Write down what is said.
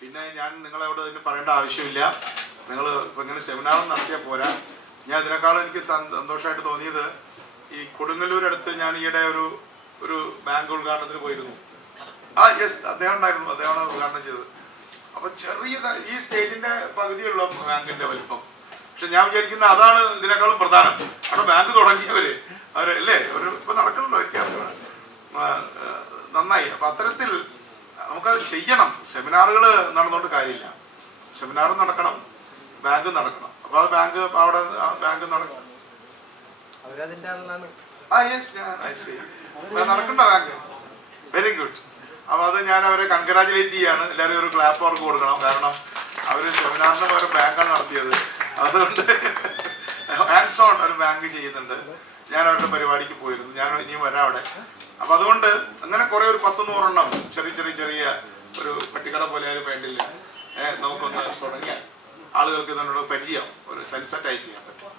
പിന്നെ ഞാൻ നിങ്ങളോട് ഇതിന് പറയേണ്ട ആവശ്യമില്ല. നിങ്ങൾ ഇപ്പം ഇങ്ങനെ സെമിനാർ നടത്തിയാൽ പോരാ. ഞാൻ ഇതിനേക്കാളും എനിക്ക് സന്തോഷമായിട്ട് തോന്നിയത് ഈ കൊടുങ്ങല്ലൂരടുത്ത് ഞാൻ ഈയിടെ ഒരു ബാങ്ക് ഉദ്ഘാടനത്തിന് പോയിരുന്നു. യെസ്, അദ്ദേഹം ഉണ്ടായിരുന്നു. അദ്ദേഹമാണ് ഉദ്ഘാടനം ചെയ്തത്. അപ്പൊ ചെറിയ ഈ സ്റ്റേജിന്റെ പകുതിയുള്ള ബാങ്കിന്റെ വലിപ്പം. പക്ഷെ ഞാൻ വിചാരിക്കുന്ന അതാണ് ഇതിനേക്കാളും പ്രധാനം. അവിടെ ബാങ്ക് തുടങ്ങിയവര് അവരല്ലേ ഇപ്പൊ നടക്കണല്ലോ, എനിക്ക് നന്നായി. അപ്പൊ അത്തരത്തിൽ നമുക്കത് ചെയ്യണം. സെമിനാറുകൾ നടന്നുകൊണ്ട് കാര്യമില്ല. സെമിനാറും നടക്കണം, ബാങ്ക് നടക്കണം. അപ്പൊ അത് അവിടെ ബാങ്ക് നടക്കണം. നടക്കണ്ട ബാങ്ക്. Very good. അപ്പൊ അത് ഞാൻ അവരെ കൺഗ്രാജുലേറ്റ് ചെയ്യാണ്. എല്ലാവരും ഒരു ക്ലാപ്പ് അവർക്ക് കൊടുക്കണം. കാരണം അവര് സെമിനാറിന് പകരം ബാങ്കാണ് നടത്തിയത്. അതുകൊണ്ട് ഹാൻഡ്സ് ഓൺ ഒരു ബാങ്ക് ചെയ്യുന്നുണ്ട്. ഞാൻ അവരുടെ പരിപാടിക്ക് പോയിരുന്നു. ഞാൻ ഇനിയും വരാം അവിടെ. അപ്പൊ അതുകൊണ്ട് അങ്ങനെ കുറെ ഒരു 10-100 ചെറിയ ഒരു പെട്ടിക്കട പോലെ ആയാലും വേണ്ടില്ല, നമുക്കൊന്ന് തുടങ്ങിയാൽ ആളുകൾക്ക് ഇതിനോട് പരിചയം ഒരു സെൻസറ്റൈസ് ചെയ്യാൻ പറ്റും.